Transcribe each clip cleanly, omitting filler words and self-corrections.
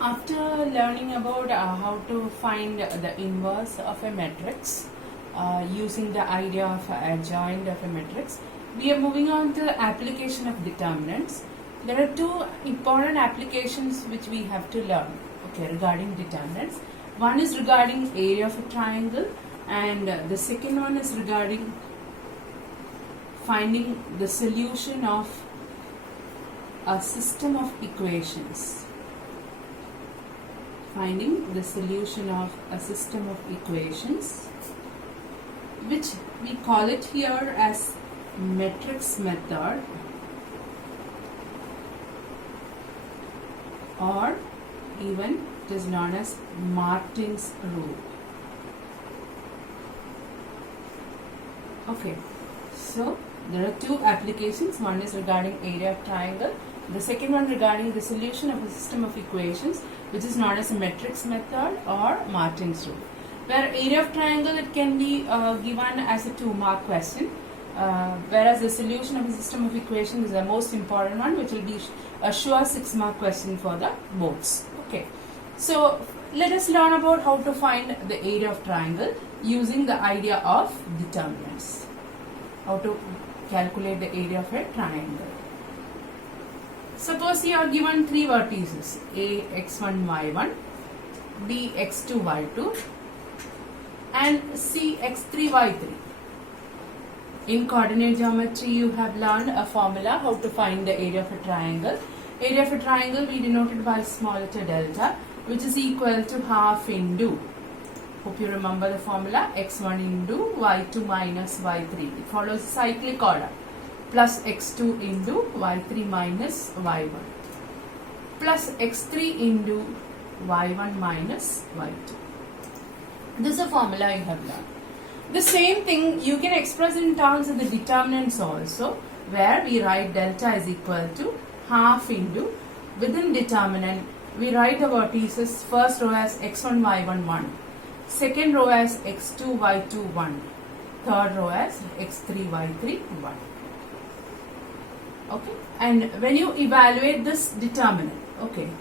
After learning about how to find the inverse of a matrix using the idea of adjoint of a matrix, we are moving on to the application of determinants. There are two important applications which we have to learn regarding determinants. One is regarding area of a triangle, and the second one is regarding finding the solution of a system of equations. Finding the solution of a system of equations, which we call it here as matrix method, or even it is known as Martin's rule. Okay, so there are two applications. One is regarding area of triangle, the second one regarding the solution of a system of equations, which is known as a matrix method or Martin's rule. Where area of triangle, it can be given as a 2-mark question, whereas the solution of a system of equations is the most important one, which will be a sure 6-mark question for the boards. Okay, so let us learn about how to find the area of triangle using the idea of determinants. How to calculate the area of a triangle. Suppose you are given 3 vertices, A, x1, y1, B, x2, y2, and C, x3, y3. In coordinate geometry, you have learned a formula how to find the area of a triangle. Area of a triangle we denoted by small letter delta, which is equal to half into, hope you remember the formula, x1 into y2 minus y3. It follows cyclic order. Plus x2 into y3 minus y1 plus x3 into y1 minus y2. This is a formula you have learned. The same thing you can express in terms of the determinants also, where we write delta is equal to half into, within determinant we write the vertices, first row as x1 y1 1, second row as x2 y2 1, third row as x3 y3 1. Okay, and when you evaluate this determinant,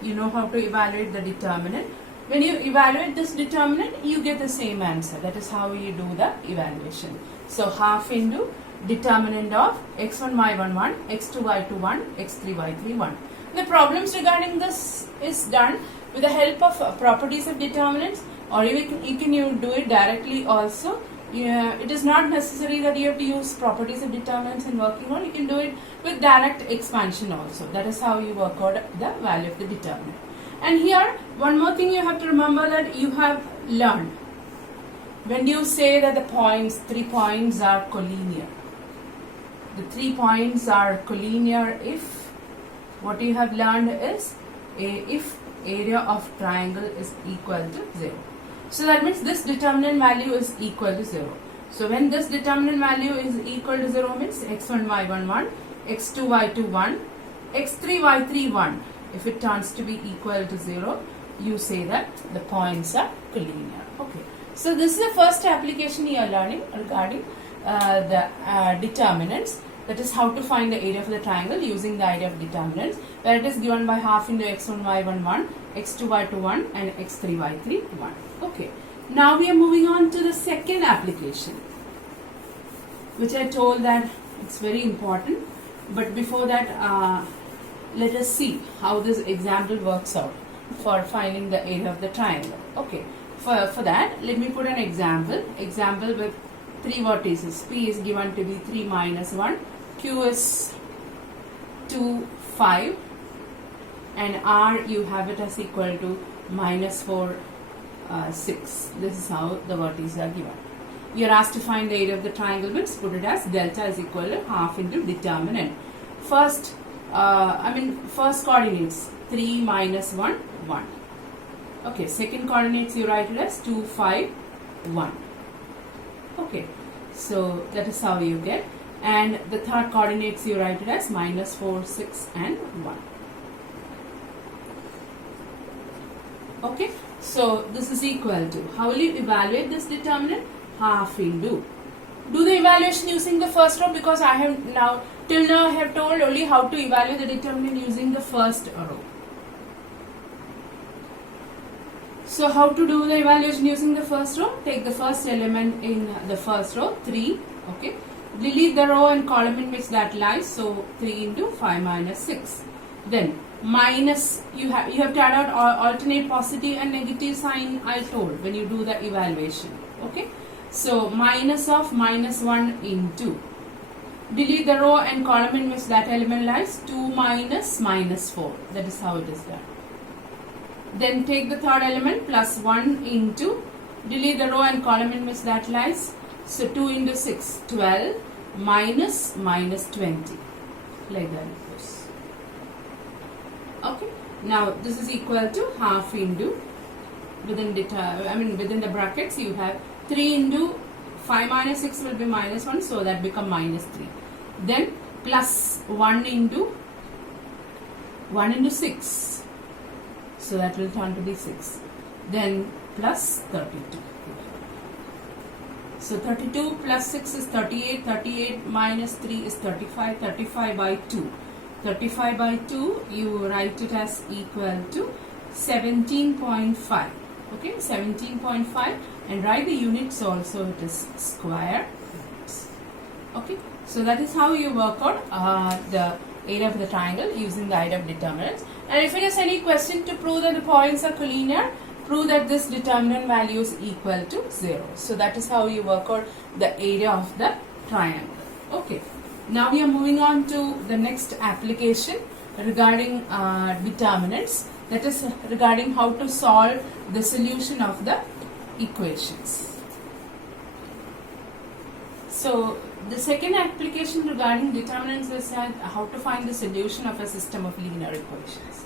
you know how to evaluate the determinant. When you evaluate this determinant, you get the same answer. That is how you do the evaluation. So half into determinant of x1 y1 1, x2 y2 1, x3 y3 1. The problems regarding this is done with the help of properties of determinants, or you can do it directly also. It is not necessary that you have to use properties of determinants in working on. You can do it with direct expansion also. That is how you work out the value of the determinant. And here, one more thing you have to remember that you have learned. When you say that the points, 3 points are collinear. The 3 points are collinear if what you have learned is if area of triangle is equal to 0. So that means this determinant value is equal to 0. So when this determinant value is equal to 0 means x1 y1 1, x2 y2 1, x3 y3 1. If it turns to be equal to 0, you say that the points are collinear. Okay. So this is the first application you are learning regarding the determinants. That is how to find the area of the triangle using the idea of determinants, where it is given by half into x1 y1 1, x2 y2 1, and x3 y3 1. Okay. Now we are moving on to the second application, which I told that it's very important. But before that, let us see how this example works out for finding the area of the triangle. Okay. For that, let me put an example. Example with 3 vertices. P is given to be 3 minus 1. Q is 2, 5. And R you have it as equal to minus 4, 6. This is how the vertices are given. We are asked to find the area of the triangle, means put it as delta is equal to half into determinant. First coordinates 3 minus 1, 1. Okay, second coordinates you write it as 2, 5, 1. Okay, so that is how you get. And the third coordinates you write it as minus 4, 6 and 1. Okay, so this is equal to, how will you evaluate this determinant? Half into. Do the evaluation using the first row, because I have now Till now I have told only how to evaluate the determinant using the first row. So how to do the evaluation using the first row? Take the first element in the first row, 3. Okay. Delete the row and column in which that lies. So 3 into 5 minus 6. Then minus, you have to add out alternate positive and negative sign, I told, when you do the evaluation. Okay. So minus of minus 1 into. Delete the row and column in which that element lies. 2 minus minus 4. That is how it is done. Then take the third element plus 1 into. Delete the row and column in which that lies. So 2 into 6, 12 minus minus 20. Like that it goes. Okay. Now this is equal to half into, within the brackets you have 3 into 5 minus 6 will be minus 1, so that become minus 3. Then plus 1 into 6. So that will turn to be 6. Then plus 32. So 32 plus 6 is 38. 38 minus 3 is 35. 35 by 2. 35 by 2, you write it as equal to 17.5. Okay, 17.5, and write the units also, it is square. Okay, so that is how you work out the area of the triangle using the idea of determinants. And if it is any question to prove that the points are collinear, prove that this determinant value is equal to 0. So that is how you work out the area of the triangle. Okay, now we are moving on to the next application regarding determinants. That is regarding how to solve the solution of the equations. So the second application regarding determinants is how to find the solution of a system of linear equations.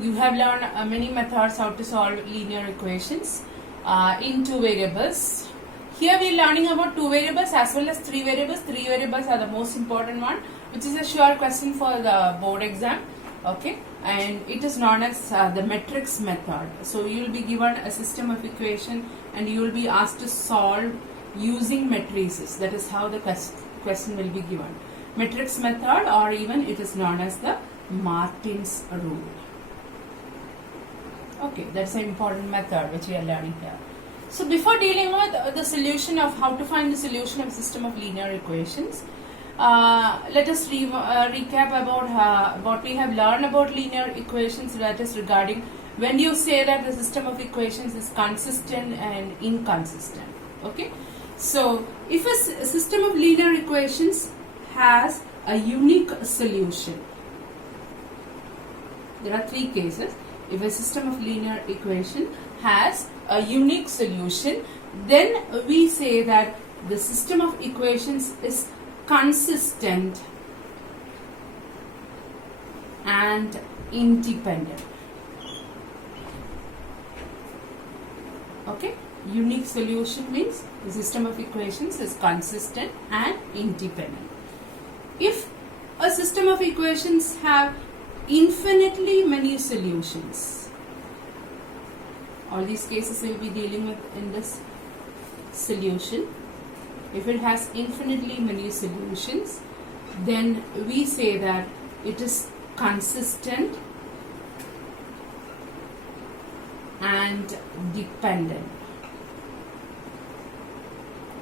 You have learned many methods how to solve linear equations in 2 variables. Here we are learning about 2 variables as well as 3 variables. 3 variables are the most important one, which is a sure question for the board exam. Okay, and it is known as the matrix method. So you will be given a system of equation and you will be asked to solve using matrices. That is how the question will be given. Matrix method, or even it is known as the Martin's rule. Okay, that's an important method which we are learning here. So before dealing with the solution of how to find the solution of system of linear equations, let us recap about what we have learned about linear equations. That is regarding when you say that the system of equations is consistent and inconsistent. Okay, so if a system of linear equations has a unique solution, there are 3 cases. If a system of linear equation has a unique solution, then we say that the system of equations is consistent and independent. Okay, unique solution means the system of equations is consistent and independent. If a system of equations have infinitely many solutions, all these cases we will be dealing with in this solution. If it has infinitely many solutions, then we say that it is consistent and dependent.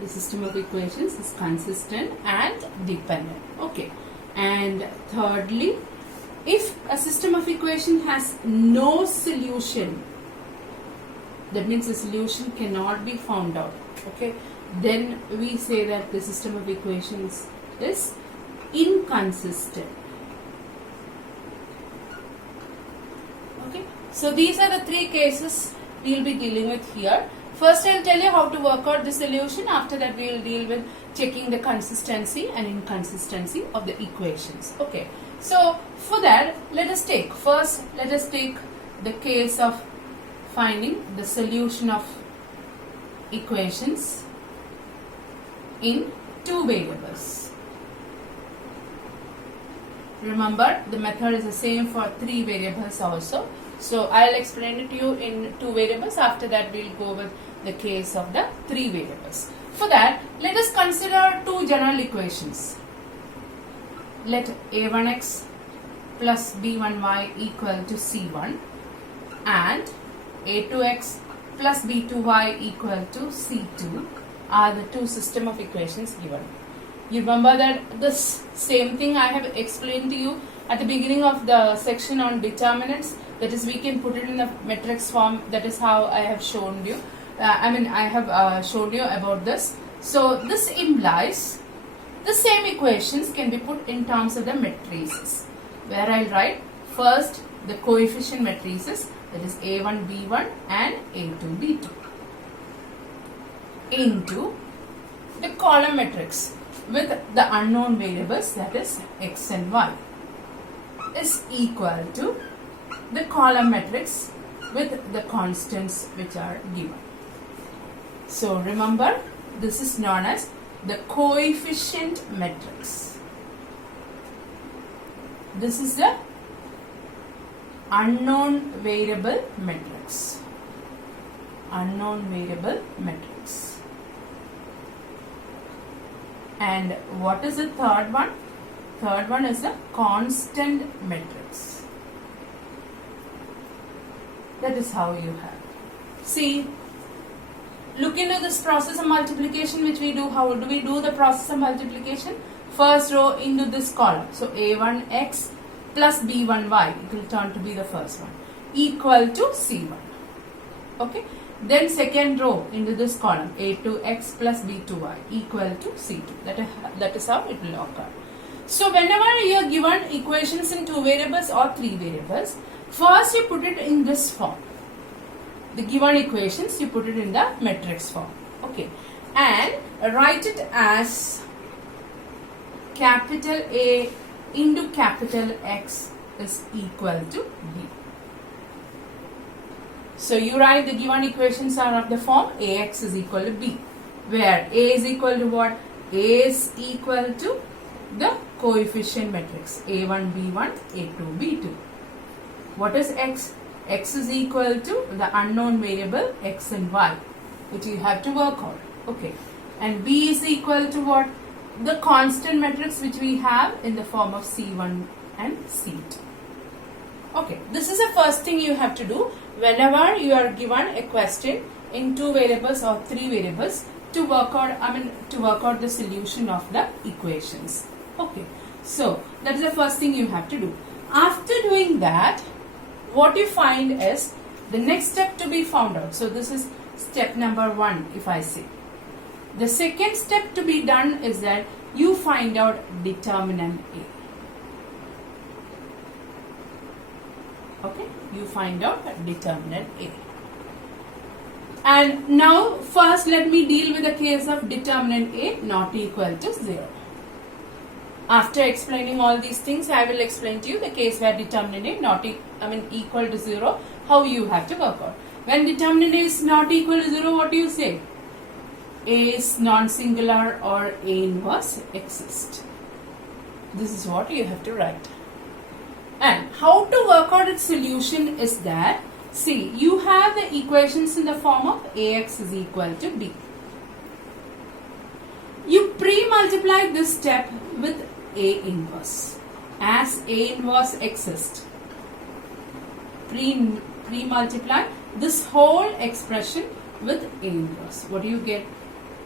The system of equations is consistent and dependent. Okay, and thirdly, if a system of equation has no solution, that means the solution cannot be found out. Okay, then we say that the system of equations is inconsistent. Okay, so these are the 3 cases we will be dealing with here. First I will tell you how to work out the solution. After that we will deal with checking the consistency and inconsistency of the equations. Okay, so for that let us take the case of finding the solution of equations in 2 variables. Remember, the method is the same for 3 variables also. So I will explain it to you in 2 variables. After that we will go with the case of the 3 variables. For that, let us consider 2 general equations. Let a1x plus b1y equal to c1 and A2x plus B2y equal to C2 are the two system of equations given. You remember that this same thing I have explained to you at the beginning of the section on determinants. That is, we can put it in the matrix form. That is how I have shown you. I have shown you about this. So this implies the same equations can be put in terms of the matrices, where I'll write first the coefficient matrices, that is A1, B1 and A2, B2, into the column matrix with the unknown variables, that is x and y, is equal to the column matrix with the constants which are given. So remember, this is known as the coefficient matrix. This is the unknown variable matrix. Unknown variable matrix. And what is the third one? Third one is the constant matrix. That is how you have. See, look into this process of multiplication which we do. How do we do the process of multiplication? First row into this column. So A1x plus B1y, it will turn to be the first one, equal to C1. Okay. Then second row into this column, A2x plus B2y equal to C2. That is how it will occur. So whenever you are given equations in two variables or three variables, first you put it in this form. The given equations, you put it in the matrix form. Okay. And write it as capital A into capital X is equal to B. So you write the given equations are of the form AX is equal to B, where A is equal to what? A is equal to the coefficient matrix A1, B1, A2, B2. What is X? X is equal to the unknown variable X and Y, which you have to work out. Okay. And B is equal to what? The constant matrix which we have in the form of C1 and C2. Okay. This is the first thing you have to do whenever you are given a question in two variables or three variables to work out the solution of the equations. Okay. So that is the first thing you have to do. After doing that, what you find is the next step to be found out. So this is step number 1, if I say. The second step to be done is that you find out determinant A. Okay, you find out determinant A. And now first let me deal with the case of determinant A not equal to 0. After explaining all these things, I will explain to you the case where determinant A not equal to 0, how you have to work out. When determinant A is not equal to 0, what do you say? A is non-singular or A inverse exists. This is what you have to write. And how to work out its solution is that, see, you have the equations in the form of AX is equal to B. You pre-multiply this step with A inverse. As A inverse exists, pre-multiply this whole expression with A inverse. What do you get?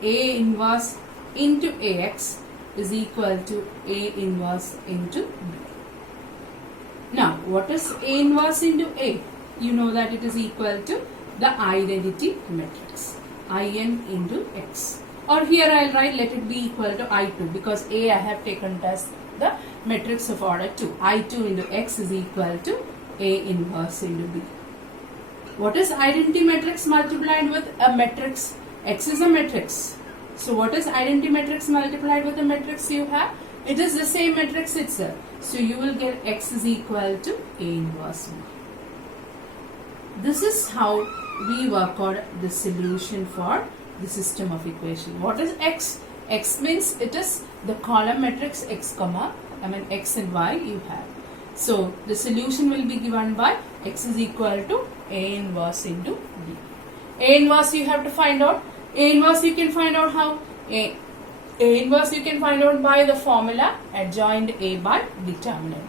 A inverse into AX is equal to A inverse into B. Now, what is A inverse into A? You know that it is equal to the identity matrix, In into X. Or here I will write, let it be equal to I2, because A I have taken as the matrix of order 2. I2 into X is equal to A inverse into B. What is identity matrix multiplied with a matrix? X is a matrix. So what is identity matrix multiplied with the matrix you have? It is the same matrix itself. So you will get X is equal to A inverse B. This is how we work out the solution for the system of equation. What is X? X means it is the column matrix X and Y you have. So the solution will be given by X is equal to A inverse into B. A inverse you have to find out. A inverse you can find out how? A inverse you can find out by the formula adjoint A by determinant.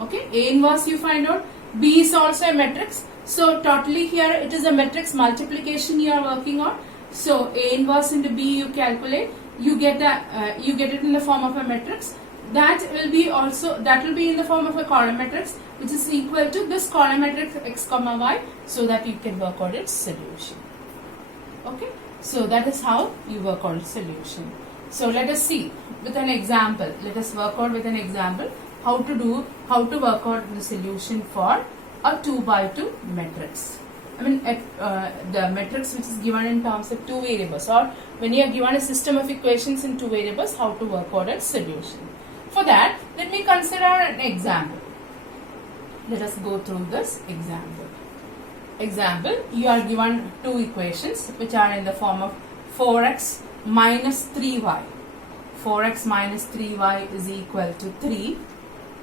Okay, A inverse you find out. B is also a matrix. So totally here it is a matrix multiplication you are working on. So A inverse into B you calculate, you get it in the form of a matrix. That will be in the form of a column matrix, which is equal to this column matrix x comma y, so that you can work out its solution. Okay, so that is how you work out its solution. So let us see with an example. Let us work out with an example how to work out the solution for a 2 by 2 matrix. I mean the matrix which is given in terms of two variables, or when you are given a system of equations in two variables, how to work out its solution. For that, let me consider an example. Let us go through this example. Example, you are given two equations which are in the form of 4x minus 3y. 4x minus 3y is equal to 3.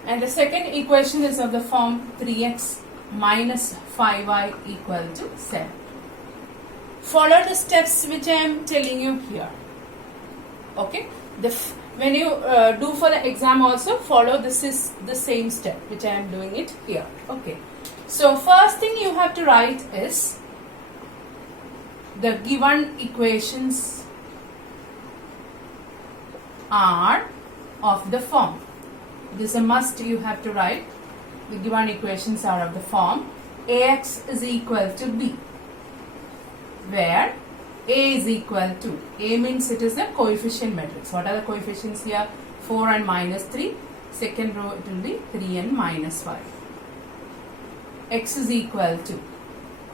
And the second equation is of the form 3x minus 5y equal to 7. Follow the steps which I am telling you here. Okay. When you do for the exam also, follow the same step which I am doing it here. Okay. So first thing you have to write is the given equations are of the form. This is a must you have to write. The given equations are of the form Ax is equal to B, where A is equal to, A means it is a coefficient matrix. What are the coefficients here? 4 and minus 3. Second row it will be 3 and minus 5. X is equal to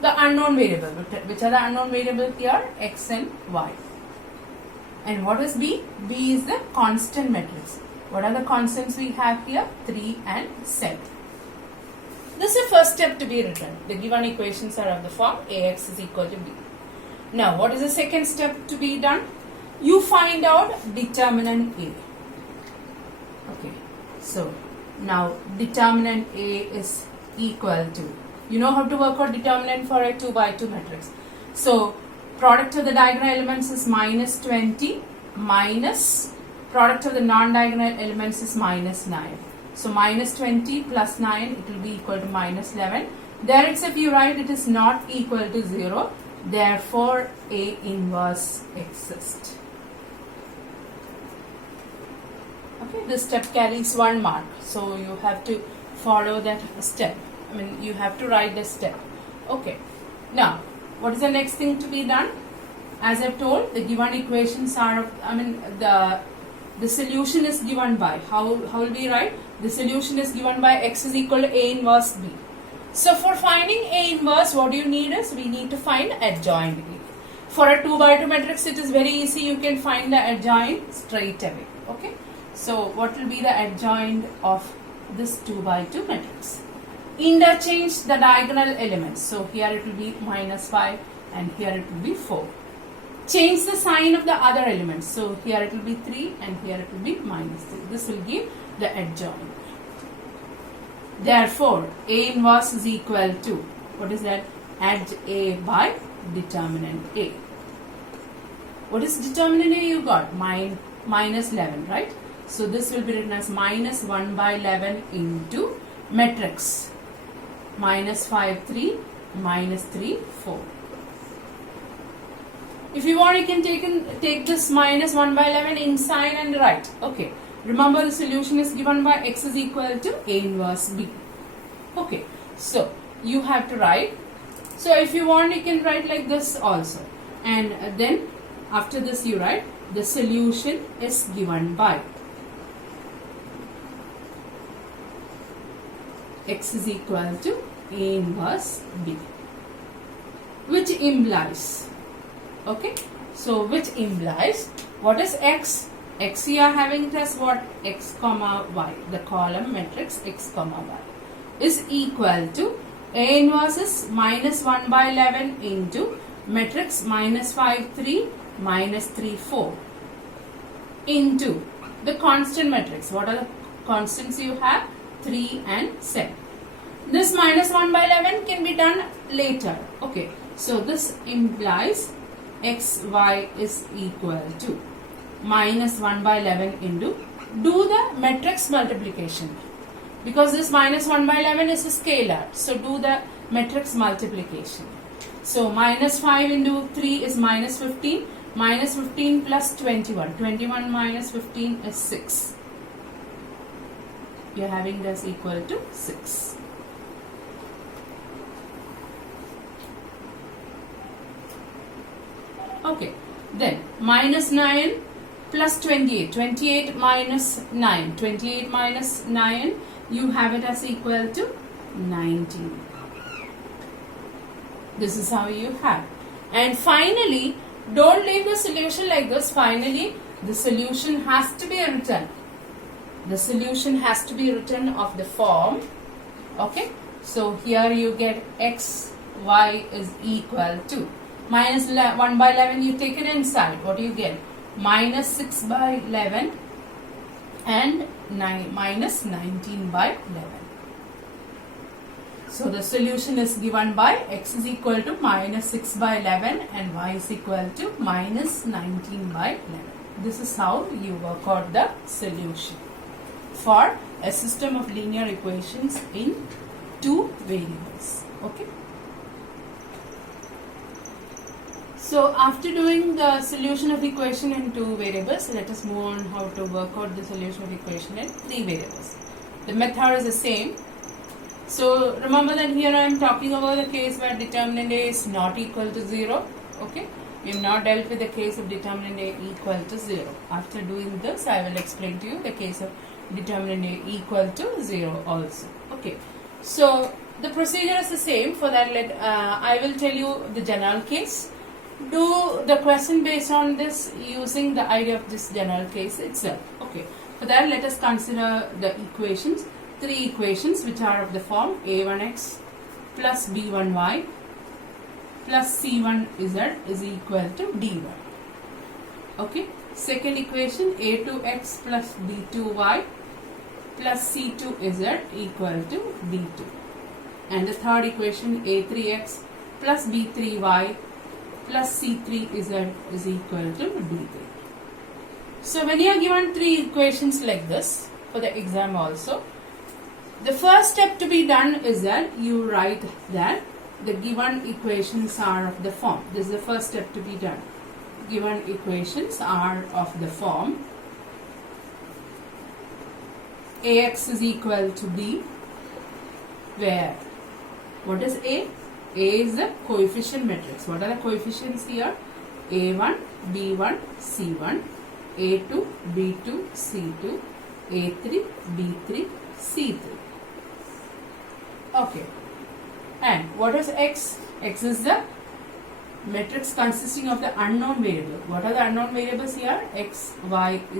the unknown variable. Which are the unknown variable here? X and Y. And what is B? B is the constant matrix. What are the constants we have here? 3 and 7. This is the first step to be written. The given equations are of the form Ax is equal to B. Now, what is the second step to be done? You find out determinant A. Okay. So, now determinant A is equal to, you know how to work out determinant for a 2 by 2 matrix. So, product of the diagonal elements is minus 20 minus product of the non-diagonal elements is minus 9. So, minus 20 plus 9, it will be equal to minus 11. There itself you write it is not equal to 0. Therefore, A inverse exists. Okay, this step carries 1 mark. So, you have to follow that step. I mean, you have to write the step. Okay. Now, what is the next thing to be done? As I've told, the given equations are, the solution is given by, how will we write? The solution is given by x is equal to A inverse B. So for finding A inverse, what you need is, we need to find adjoint A. For a 2 by 2 matrix, it is very easy. You can find the adjoint straight away. Okay. So what will be the adjoint of this 2 by 2 matrix? Interchange the diagonal elements. So here it will be minus 5 and here it will be 4. Change the sign of the other elements. So here it will be 3 and here it will be minus 3. This will give the adjoint. Therefore, A inverse is equal to, what is that? Add A by determinant A. What is determinant A you got? Minus 11, right? So this will be written as minus 1 by 11 into matrix. Minus 5, 3, minus 3, 4. If you want, you can take this minus 1 by 11 inside and write. Okay. Remember, the solution is given by x is equal to A inverse B. Okay. So, you have to write. So, if you want, you can write like this also. And then, after this you write, the solution is given by x is equal to A inverse B. Which implies, okay, so which implies, what is x? X you are having it as what? X comma y, the column matrix x comma y is equal to A inverse is minus 1 by 11 into matrix minus 5, 3, minus 3, 4 into the constant matrix. What are the constants you have? 3 and 7. This minus 1 by 11 can be done later. Okay. So this implies xy is equal to minus 1 by 11 into, do the matrix multiplication. Because this minus 1 by 11 is a scalar, so do the matrix multiplication. So minus 5 into 3 is minus 15. Minus 15 plus 21. 21 minus 15 is 6. You are having this equal to 6. Okay. Then minus 9 plus 28. 28 minus 9. 28 minus 9, you have it as equal to 19. This is how you have. And finally, don't leave the solution like this. Finally, the solution has to be written. The solution has to be written of the form. Okay. So here you get x, y is equal to minus 1 by 11. You take it inside. What do you get? Minus 6 by 11 and minus 19 by 11. So the solution is given by x is equal to minus 6 by 11 and y is equal to minus 19 by 11. This is how you work out the solution for a system of linear equations in two variables. Okay. So after doing the solution of equation in two variables, let us move on how to work out the solution of equation in three variables. The method is the same. So remember that here I am talking about the case where determinant A is not equal to 0. Okay. We have not dealt with the case of determinant A equal to 0. After doing this, I will explain to you the case of determinant A equal to 0 also. Okay. So the procedure is the same. For that, I will tell you the general case. Do the question based on this using the idea of this general case itself. Okay. For that, let us consider the equations. Three equations which are of the form a1x plus b1y plus c1z is equal to d1. Okay. Second equation a2x plus b2y plus c2z equal to d2. And the third equation a3x plus b3y plus c3z is equal to d3. So when you are given three equations like this for the exam also, the first step to be done is that you write that the given equations are of the form. This is the first step to be done. Given equations are of the form ax is equal to b, where what is A? A is the coefficient matrix. What are the coefficients here? A1, B1, C1, A2, B2, C2, A3, B3, C3. Okay. And what is x? X is the matrix consisting of the unknown variable. What are the unknown variables here? X, y is